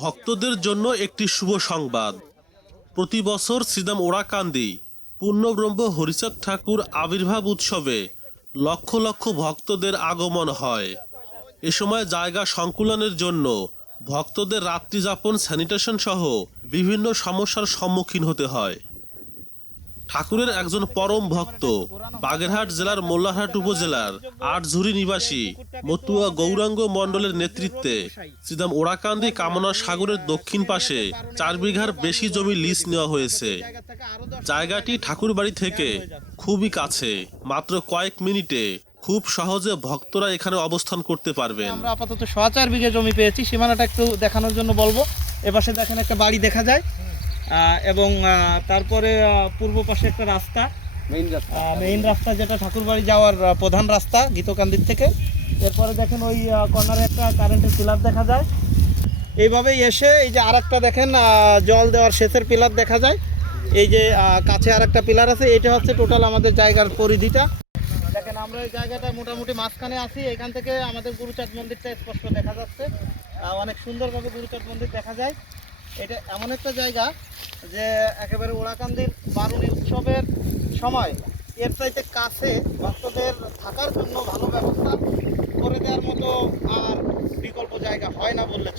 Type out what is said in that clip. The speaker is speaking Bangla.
ভক্তদের জন্য একটি শুভ সংবাদ। প্রতি বছর শ্রীদাম ওরাকান্দি, পূর্ণব্রহ্ম হরিচাঁদ ঠাকুর আবির্ভাব উৎসবে লক্ষ লক্ষ ভক্তদের আগমন হয়। এ সময় জায়গা সংকুলনের জন্য ভক্তদের রাত্রিযাপন স্যানিটেশন সহ বিভিন্ন সমস্যার সম্মুখীন হতে হয়। ঠাকুরের একজন পরম ভক্ত, বাগেরহাট জেলার মোল্লাহাট উপজেলার আটঝুরি নিবাসী মতুয়া গৌরাঙ্গ মণ্ডলের নেতৃত্বে শ্রীদাম ওরাকান্দি কামনা সাগরের দক্ষিণ পাশে চার বিঘার বেশি জমি লিজ নেওয়া হয়েছে। জায়গাটি ঠাকুরবাড়ি থেকে খুবই কাছে, মাত্র কয়েক মিনিটে খুব সহজে ভক্তরা এখানে অবস্থান করতে পারবেন। আমরা আপাতত সোয়া চার বিঘে জমি পেয়েছি, সীমানাটা একটু দেখানোর জন্য বলব। এপাশে দেখেন একটা বাড়ি দেখা যায়। এবং তারপরে পূর্ব পাশে একটা রাস্তা। মেইন রাস্তা। যেটা ঠাকুরবাড়ি যাওয়ার প্রধান রাস্তা গীতকান্দির থেকে। এরপরে দেখেন ওই কর্নারে একটা কারেন্টের পিলার দেখা যায়। এইভাবেই এসে এই যে আরেকটা দেখেন জল দেওয়ার সেচের পিলার দেখা যায়। এই যে কাছে আরেকটা পিলার আছে এটা হচ্ছে টোটাল আমাদের জায়গার পরিধিটা। দেখেন আমরা এই জায়গাটা মোটামুটি মাঝখানে আছি এখান থেকে আমাদের গুরুচাঁদ মন্দিরটা স্পষ্ট দেখা যাচ্ছে। অনেক সুন্দরভাবে গুরুচাঁদ মন্দির দেখা যায়। এটা এমন একটা জায়গা যে একেবারে ওড়াকান্দির বারুণী উৎসবের সময়। এর চাইতে কাছে ভক্তদের থাকার জন্য ভালো ব্যবস্থা করে দেওয়ার মতো আর বিকল্প জায়গা হয় না বললে